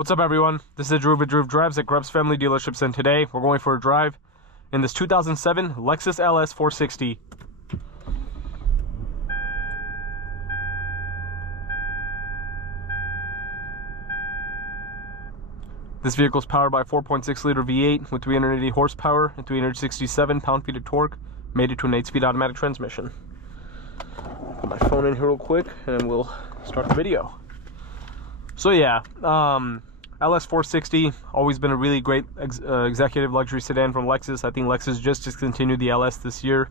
What's up, everyone? This is Drew with Drew Drives at Grubbs Family Dealerships, and today we're going for a drive in this 2007 Lexus LS 460. This vehicle is powered by a 4.6-liter V8 with 380 horsepower and 367 pound-feet of torque, mated to an 8-speed automatic transmission. Put my phone in here real quick, and we'll start the video. So yeah, LS 460, always been a really great executive luxury sedan from Lexus. I think Lexus just discontinued the LS this year,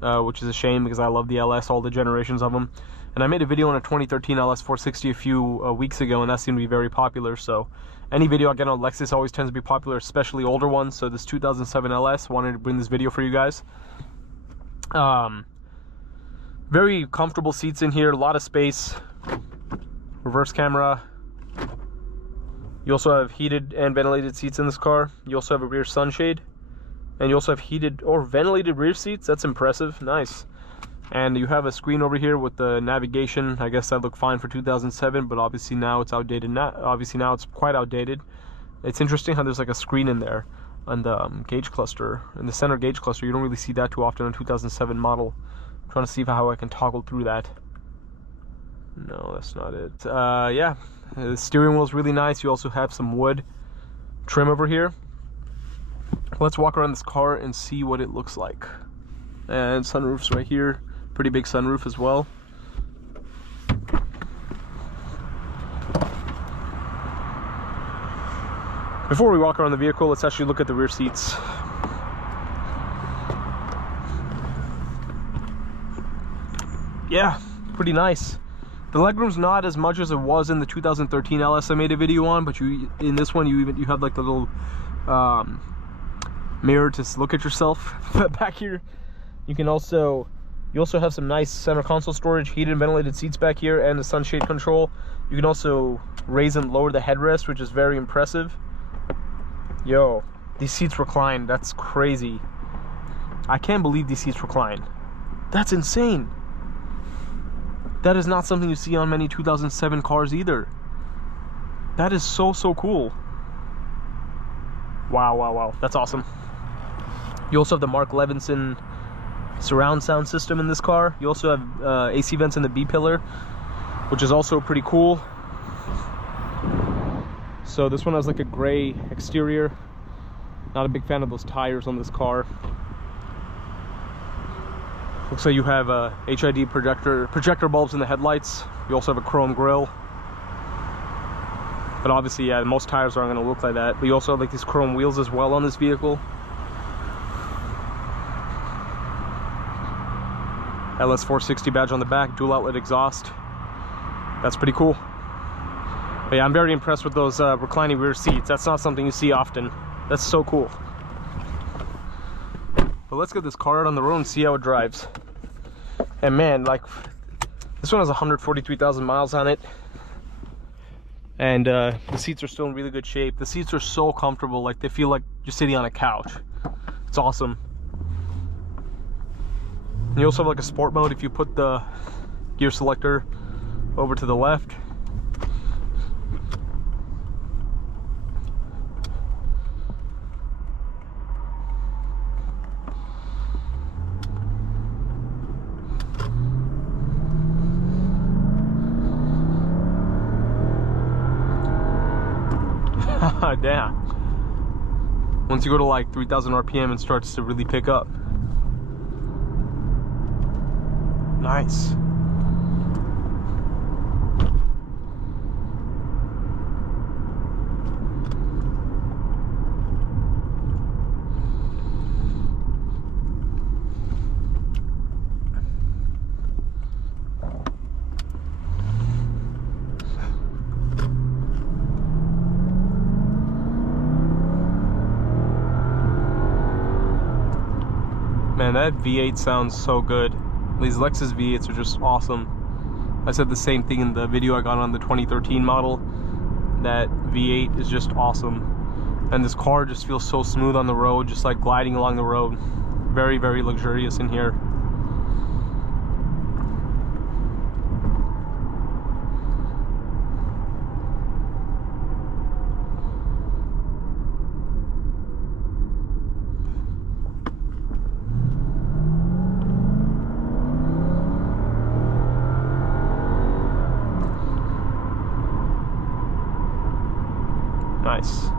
which is a shame because I love the LS, all the generations of them. And I made a video on a 2013 LS 460 a few weeks ago, and that seemed to be very popular. So any video I get on Lexus always tends to be popular, especially older ones. So this 2007 LS, wanted to bring this video for you guys. Very comfortable seats in here, a lot of space, reverse camera. You also have heated and ventilated seats in this car. You also have a rear sunshade, and you also have heated or ventilated rear seats. That's impressive. Nice. And you have a screen over here with the navigation. I guess that looked fine for 2007, but obviously now it's outdated. Now it's quite outdated. It's interesting how there's like a screen in there on the gauge cluster, in the center gauge cluster. You don't really see that too often on a 2007 model. I'm trying to see how I can toggle through that. No, that's not it. Yeah, the steering wheel is really nice. You also have some wood trim over here. Let's walk around this car and see what it looks like. And sunroof's right here. Pretty big sunroof as well. Before we walk around the vehicle, let's actually look at the rear seats. Yeah, pretty nice. The legroom's not as much as it was in the 2013 LS I made a video on, but in this one you have like the little mirror to look at yourself back here. You also have some nice center console storage, heated and ventilated seats back here, and the sunshade control. You can also raise and lower the headrest, which is very impressive. Yo, these seats recline. That's crazy. I can't believe these seats recline. That's insane. That is not something you see on many 2007 cars either. That is so cool. Wow. That's awesome. You also have the Mark Levinson surround sound system in this car. You also have AC vents in the B-pillar, which is also pretty cool. So this one has like a gray exterior. Not a big fan of those tires on this car. Looks like you have HID projector bulbs in the headlights. You also have a chrome grille. But obviously, yeah, most tires aren't going to look like that. But you also have like these chrome wheels as well on this vehicle. LS 460 badge on the back, dual outlet exhaust. That's pretty cool. But yeah, I'm very impressed with those reclining rear seats. That's not something you see often. That's so cool. But let's get this car out on the road and see how it drives. And man, like, this one has 143,000 miles on it. And the seats are still in really good shape. The seats are so comfortable, like they feel like you're sitting on a couch. It's awesome. And you also have like a sport mode if you put the gear selector over to the left. Damn. Once you go to like 3,000 RPM, it starts to really pick up. Nice. Man, that V8 sounds so good. These Lexus V8s are just awesome. I said the same thing in the video I got on the 2013 model. That V8 is just awesome. And this car just feels so smooth on the road, just like gliding along the road. Very, very luxurious in here. Nice.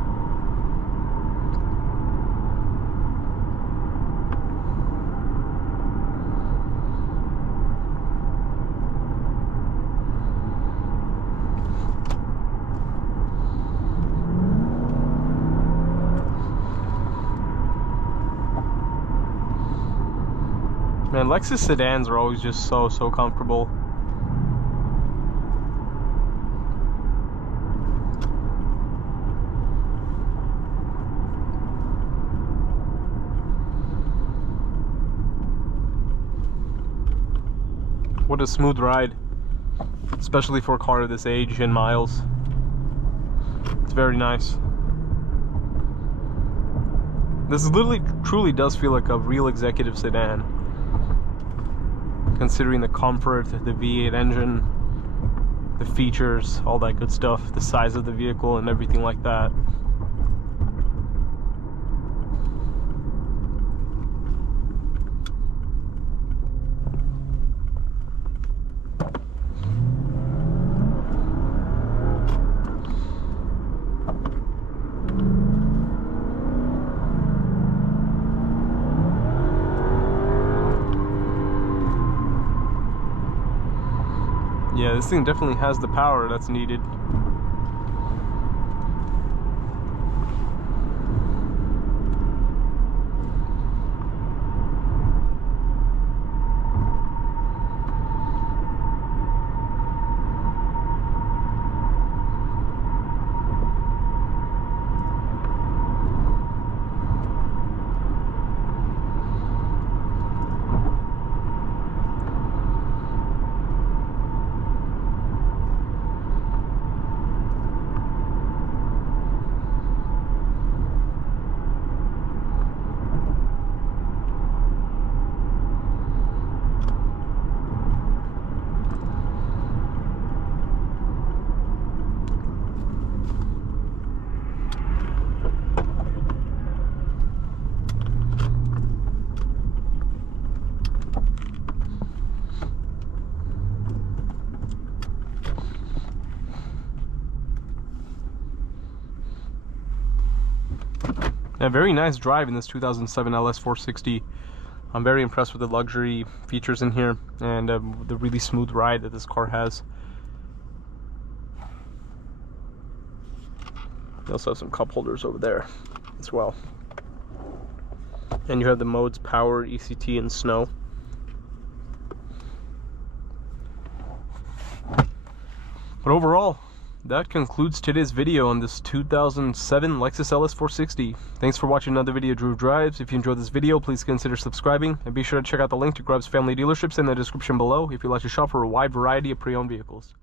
Man, Lexus sedans are always just so comfortable. What a smooth ride, especially for a car of this age and miles. It's very nice. This literally, truly does feel like a real executive sedan, considering the comfort, the V8 engine, the features, all that good stuff, the size of the vehicle and everything like that. Yeah, this thing definitely has the power that's needed. A very nice drive in this 2007 LS 460. I'm very impressed with the luxury features in here and the really smooth ride that this car has. You also have some cup holders over there as well. And you have the modes power, ECT, and snow. But overall, that concludes today's video on this 2007 Lexus LS 460. Thanks for watching another video of Drew Drives. If you enjoyed this video, please consider subscribing, and be sure to check out the link to Grubb's family dealerships in the description below if you'd like to shop for a wide variety of pre-owned vehicles.